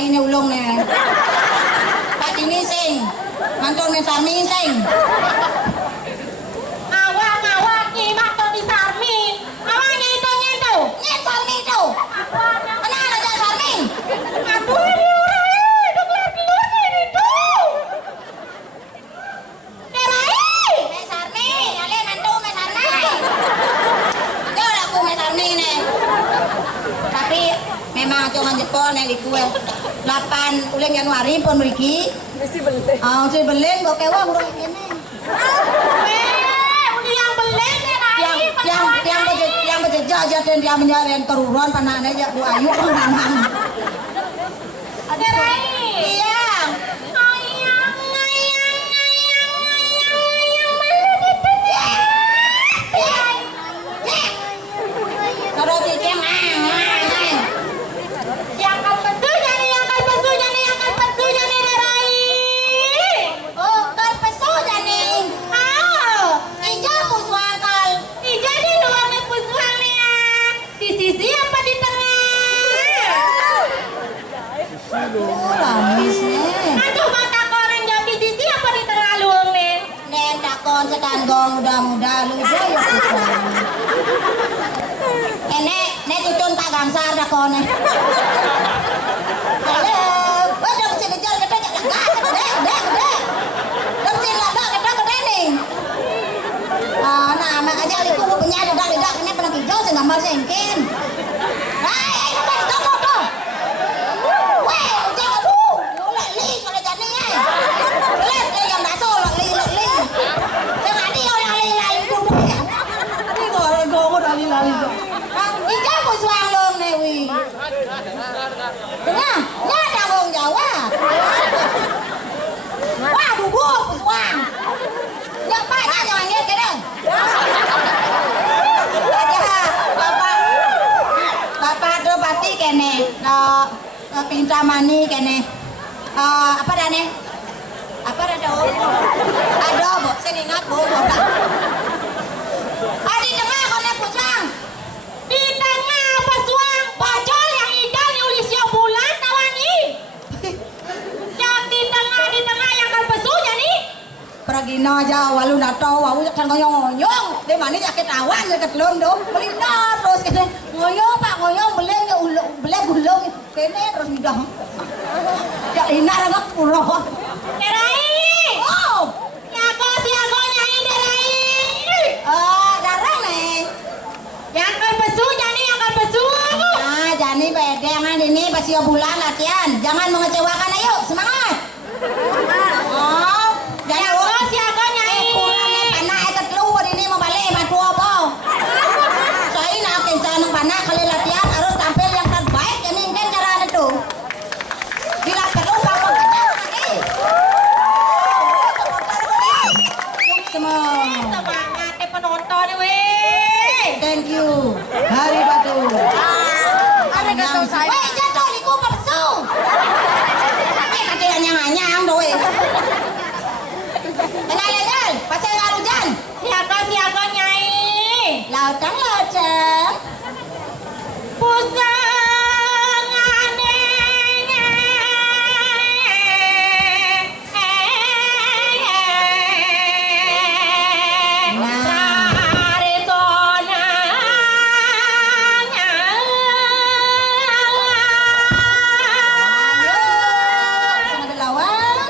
ini ulung nih. Pak ini sing, mantun nih Sarmi sing. Awak ki mantun di Sarmi. Awaknya itu nyentuh. Nyet Sarmi itu. Mana aja Sarmi? Aduh ini orang itu keluar ini tuh. Kerai. Me Sarmi, ale mantu me Sarmi. Kau aku me Sarmi nih. Tapi memang cuma Jepang nih di kue. 8 bulan Januari pun mriki. Mesti beleng. Ah, mesti beleng kok kewa urung kene. Uli yang beleng Yang berjejak aja dan dia menjaren keruruan panahnya aja Bu Ayu pengangan. Kerai. Iya. Kalau diceng Yang kan pesunya nih, yang kan pesunya nih, yang kan pesunya nih, Kerai. oh kan peso jani. Oh, Ija muswakal. ija di luar nih pesuang nih ya. Di sisi apa di tengah? Lamis nih. Aduh mata koreng jam di sisi apa di tengah luang nih? Nen dakon sekanggong muda-muda lucu ya pusang. Nek cucun tak gangsar dakon. Halo, waduh mesti kejar gede lega gede. Mesti gede nih. Ah, nah mak aja liku punya dedak ini pernah hijau saya gambar sengkin. Hai, tunggu tuh. Weh, jangan aduh. Lek li kalau jadi ya. Lek yang dak so lek li. Jangan di orang li dulu ya. Ini go lali. Ah, hijau ku suang long nih wi. Dengar, nyata wong Jawa. Wah, bubur ku suang. Ya Pak, jangan nget kene. Bapak tuh pasti kene. Pinta mani kene. Apa dah nih? Apa dah do? Ada bo, saya ingat bo. Di tengah kene pusang. Di tengah pesuang pojol yang hijau nih uli siang bulan tawani. Yang di tengah yang kan pesunya nih. Pragina aja walu nato wawu kan ngoyong. Di mana jaket awan jaket londo. Melina terus kene. Ngoyong Pak, ngoyong beleng ya beleng gulung kene terus udah. Ya ina rangap puro. Kerai. Oh, Siago nyai Kerai. darang nih. Yang kan pesunya nih, yang kan pesu. Nah, Jani bedengan ini pasti bulan latihan. Jangan mengecewakan, ayo semangat. Oh, jangan Siago nyai. anak itu keluar ini mau balik bantu apa? Saya nak kencang panah kali latihan harus tampil yang terbaik. Ini kan cara itu. Bila perlu apa kerja lagi. Semangat. Semangat penonton weh. Thank you. Hari batu. Arigatou saya. Weh, jatuh di ku palsu. Kaki anyang-anyang doy. Tenang, pasal ngarujan. Siago nyai. Lautang. Pusang anehnya. Sama lawan.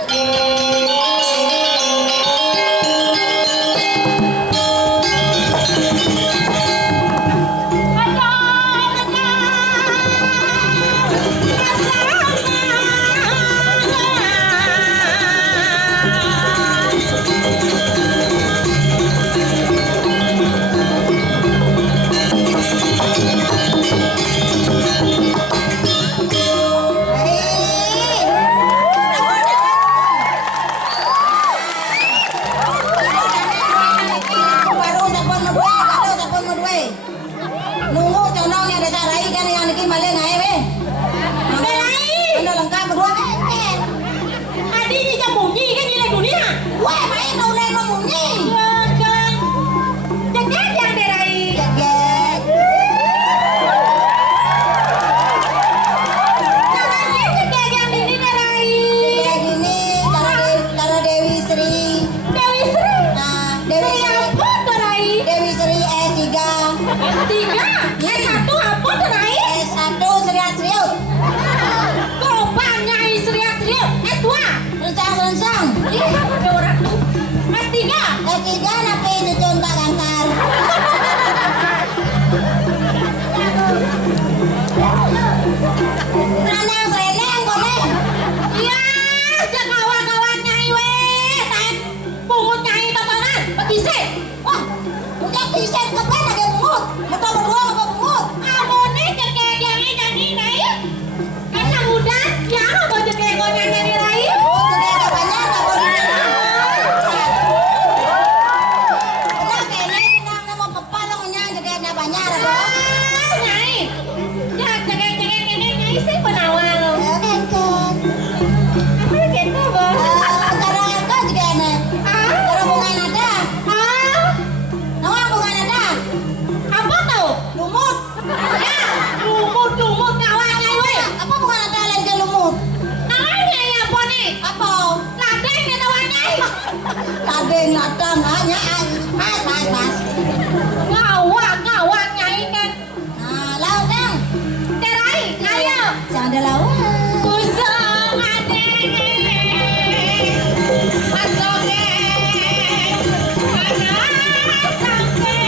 Nunggu contohnya ada carai kan yang niki malah ngai be. Udah lengkap berdua. Adi ini jam bunyi kan nilai dunia. Wah, main udah bunyi. Jangan yang derai. Jaget. Jangan yang Ih, ada orang tuh. S3. S3 napi cucun tak gantar. Ranang seleng kok nih. Iya, aja kawan-kawan nyai weh. Tan pungut nyai tontonan. Betisik. Wah, udah tiset kepen lagi pungut. Betul berdua apa pungut? Amone cekek yang nyanyi rai. Karena muda, ya apa cekek kau nyanyi rai? Oh, sudah ada banyak tak boleh dinang. Udah kayaknya dinang nama pepalong nyang jadi ada banyak ada. Ah, nyai. Ya cekek nyai sih penawal. Oke, kan. Apa gitu, Bos? Cara apa juga ada. Ah, Cara bunga nada. ah, Nama bunga nada. apa tuh? Lumut. Ya, lumut kawan nyai weh. Apa bunga nada lain ke lumut? Namanya ya apa nih? Apa? Ladeng ya kawan nyai. Ladeng ladang hanya pas. Ngawang nyai kan. Nah, laut dang. Terai, ayo. Jangan ada laut. Kusong adeng. Asoge. Anak sampai.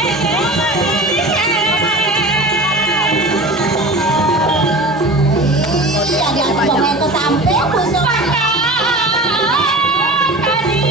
Iya, dia komen ke sampai busuk. Tadi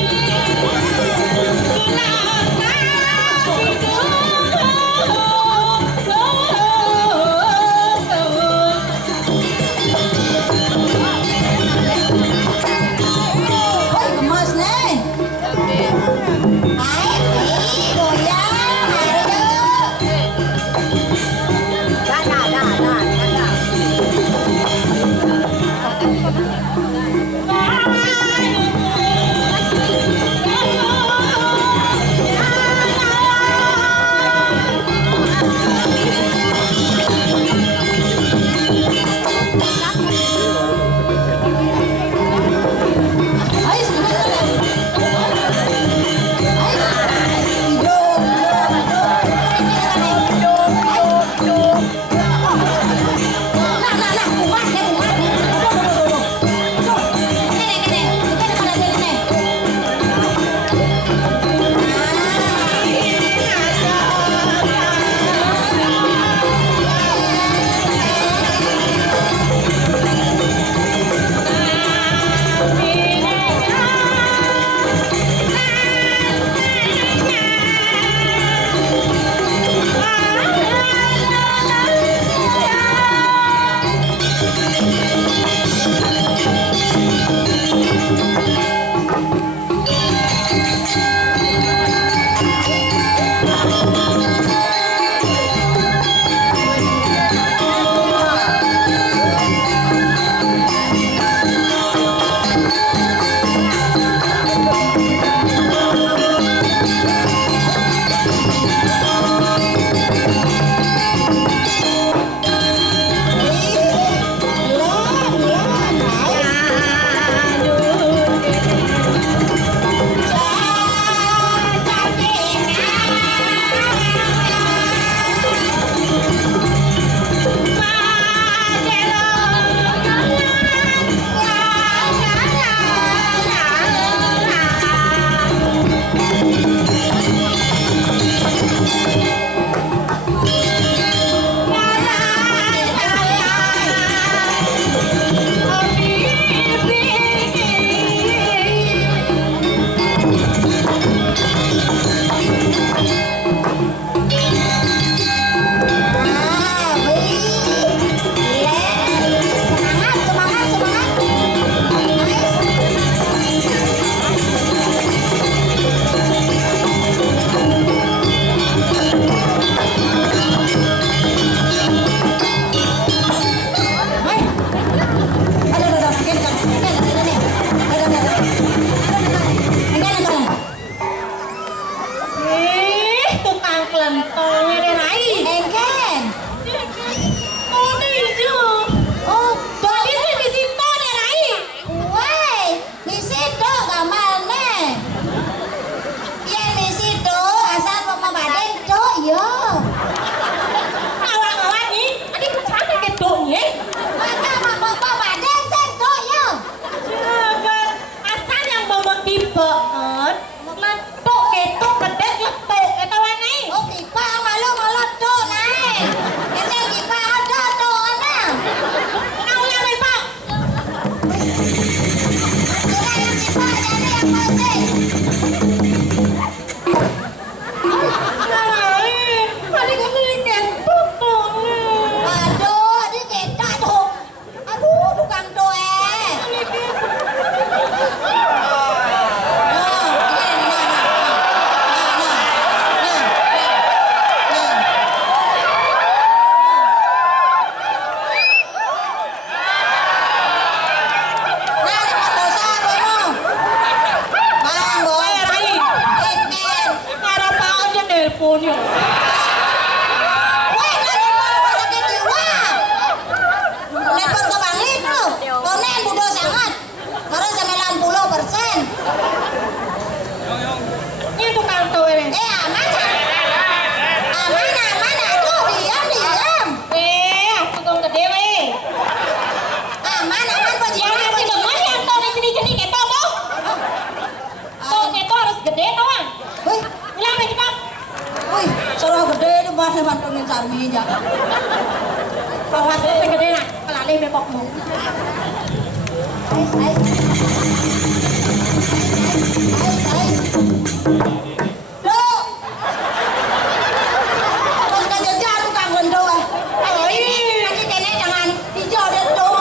tipean letuk ketuk pedet letuk tawan nih. Oh kipa malu malu tuh naik. Kita kipa ada tuh ana. Kau yang apa? Kita yang kipa jadi yang penting. Tadi kamu ketuk tuh. Aduh, di kita tuh. Aduh, tukang tuh Punya. Wah, lagi malah sakit jiwa. Lepon ke banglit lu. Konen bodoh sangat. Karena 90%. Ini tukang tuh ini. Aman. Aman. Aduh, diam. Tukang gede weh. Aman, Pak Yang Jiwa. ngasih bemas yang tuh gede-gede ketok tuh. Tuh ketok harus gede doang. Wih, Ulang cepat. wih, suruh gede itu bahasa bantuin saminya. Awas lu gede nak. Kelale bepokmu. Ais. Duh. Terus kejajar tukang gendong. Kasih nenek jangan hijau deh tuh.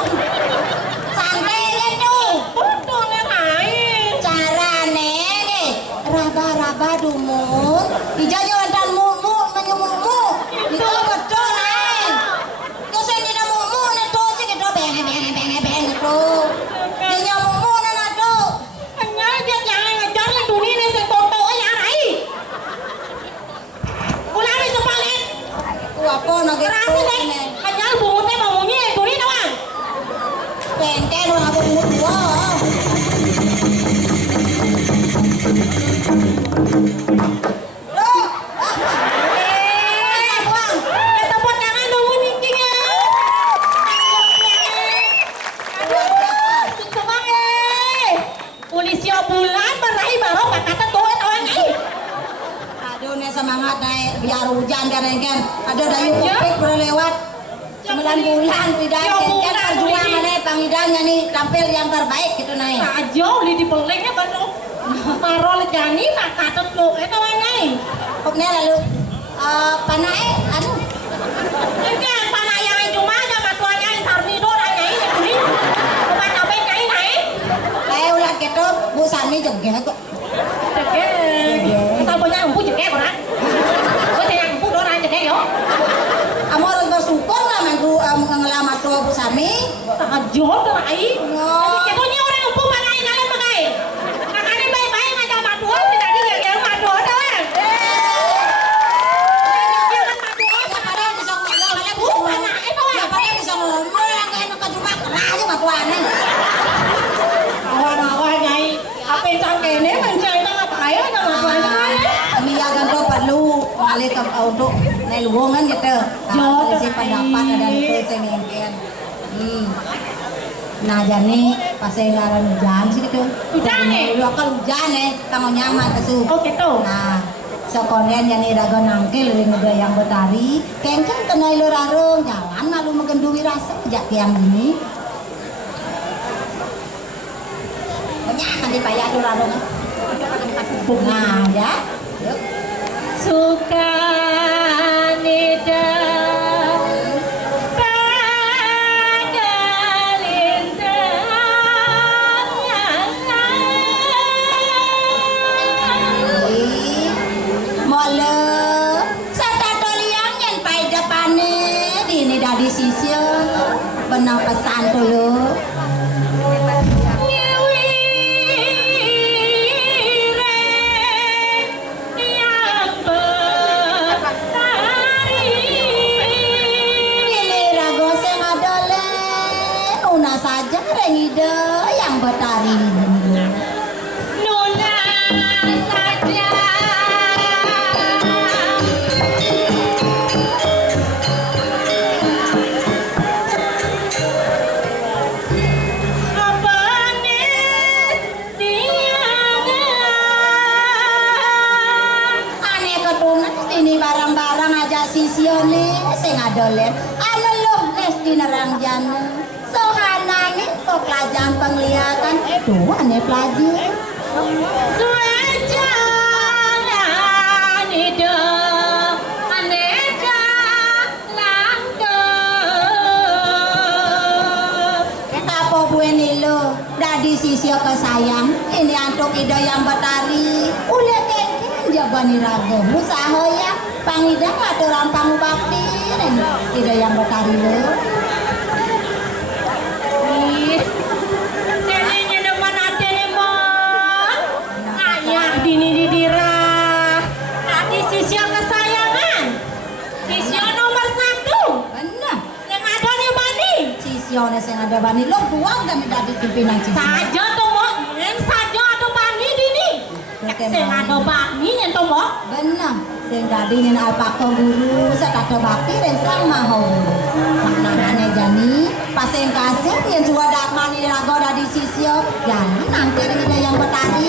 Santai deh tuh. Betul nih lain. Carane nih, raba-raba dumur. Hijau jangan mumu menyumumu. Itu betul nih. Terus ini dah mumu nih tuh sih gitu beng tuh. Ini mumu nih tuh. Kenal dia jangan ngejar lah dunia nih setonto aja rai. Ulang nih sepalit. Apa nak Terasa deh. Kenal bungutnya bangunnya dunia doang. Bengkel lu ngapa bungut gua. Duh. Buang. Tepuk tangan dulu nih ya. Aduh, semangat. Ulisio bulan meraih baru kata tuh orang ini. Aduh nih semangat naik biar hujan kan kan. Ada dayu kopek berlewat 9 bulan tidak Ya, kan bulan, perjuangan ini. nih pangidangnya nih tampil yang terbaik gitu naik. Saja beli di pelengnya baru. Marol jani tak kata tuh orang ini. Koknya lalu panai anu Enggak, panah yang cuma ada matuannya yang sarni dorang ini ini. Bukan apa yang ini. kayak ulat gitu Bu Sani juga kok. Sao punya empu juga orang. Kau yang empu dorang juga yo. Kamu harus bersyukur lah mentu ngelamat tuh Bu Sani. Saja dorai. Ketuanya orang empu mana yang kalian pakai? Makanya baik-baik aja matuan tidak dia matuan doang. Jangan matuan. Padahal bisa ngomong, Bukan anak itu lah. padahal bisa ngomong yang kayak nuka cuma kena aja matuannya. Awan-awan nyai. Apa yang cangkene mencari ngapain ada matuannya. Kami akan tuh perlu ngalih ke untuk nelwongan gitu. Kalau si pendapat ada itu saya mungkin. Nah jadi pas saya ngaran hujan sih gitu. Hujan nih? Lu akal hujan nih, kamu nyaman kesu. Oh gitu. Nah, sekonen yang iraga nangkil ring yang betari, kengkeng tenai lurarung jalan malu megendui rasa sejak tiang gini. Banyak kan dipayah lurarung. Nah, ya. Yuk. Suka nida Mole sata toliang yang pai depane di ni dah di sisio benar pesan dulu. yang dolen aleluh les di nerang jana sohanane kok pelajaran penglihatan tuh aneh pelajar Suajalan hidup aneka langgeng. apa bueni lo dadi sisio kesayang ini antuk ida yang betari ulah kengkeng jabani raga usaha ya pangidang atau rampang bakti ida yang betari lo Ih, neneknya depan hati nih mon. Ayah dini didirah. Tadi sisio kesayangan. Sisio nomor 1. benar Yang ada nih Bani. sisio sing ada bani lo buang kami dadi pimpinan sisio Saja tuh mon. Yang saja ada Bani dini. Sing ada Bani yang tuh mon. benar sing dadi nin alpaka guru sakata bakti dan sang maho maknanya jani pas yang kasih yang sudah dak mani raga dadi sisio jangan nangkir ida yang betari